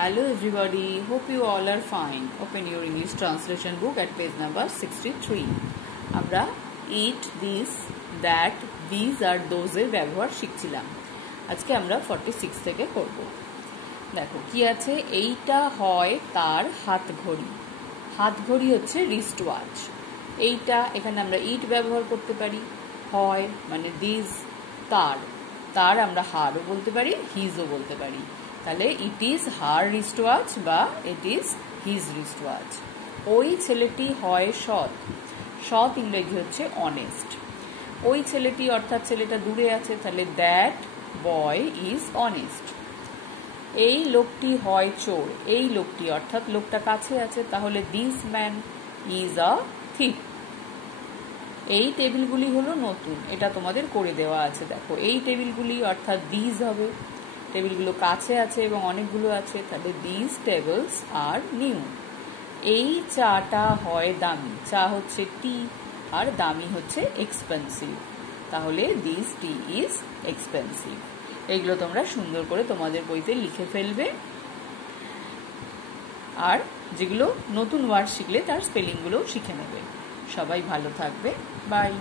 Hello everybody, hope you all are fine. Open your English translation book at page number 63. আমরা eat, this, that, these are those এর ব্যবহার শিখছিলাম। আজকে আমরা 46 থেকে করব। দেখো কি আছে, এইটা হয় তার হাত ঘড়ি। হাত ঘড়ি হচ্ছে রিস্ট ওয়াচ। এইটা এখানে আমরা ইট ব্যবহার করতে পারি, হয় মানে দিস, তার আমরা হারও বলতে পারি, হিজও বলতে পারি। তাহলে it is her wrist watch বা it is his wrist watch. ওই ছেলেটি হয় সৎ। সৎ ইংরেজি হচ্ছে অনেস্ট। ওই ছেলেটি অর্থাৎ ছেলেটা দূরে আছে, তাহলে দ্যাট বয় ইজ অনেস্ট। এই লোকটি হয় চোর। এই লোকটি অর্থাৎ লোকটা কাছে আছে, তাহলে দিস ম্যান ইজ আ থিপ। এই টেবিলগুলি হলো নতুন, এটা তোমাদের করে দেওয়া আছে। দেখো এই টেবিলগুলি অর্থাৎ দিস হবে, টেবিলগুলো কাছে আছে এবং অনেকগুলো আছে, তাহলে দিস টেবিলস আর নিউ। এই চাটা হয় দামি। চা হচ্ছে টি আর দামি হচ্ছে এক্সপেন্সিভ, তাহলে দিস টি ইজ এক্সপেন্সিভ। এইগুলো তোমরা সুন্দর করে তোমাদের বইতে লিখে ফেলবে, আর যেগুলো নতুন ওয়ার্ড শিখলে তার স্পেলিংগুলোও শিখে নেবে। সবাই ভালো থাকবে, বাই।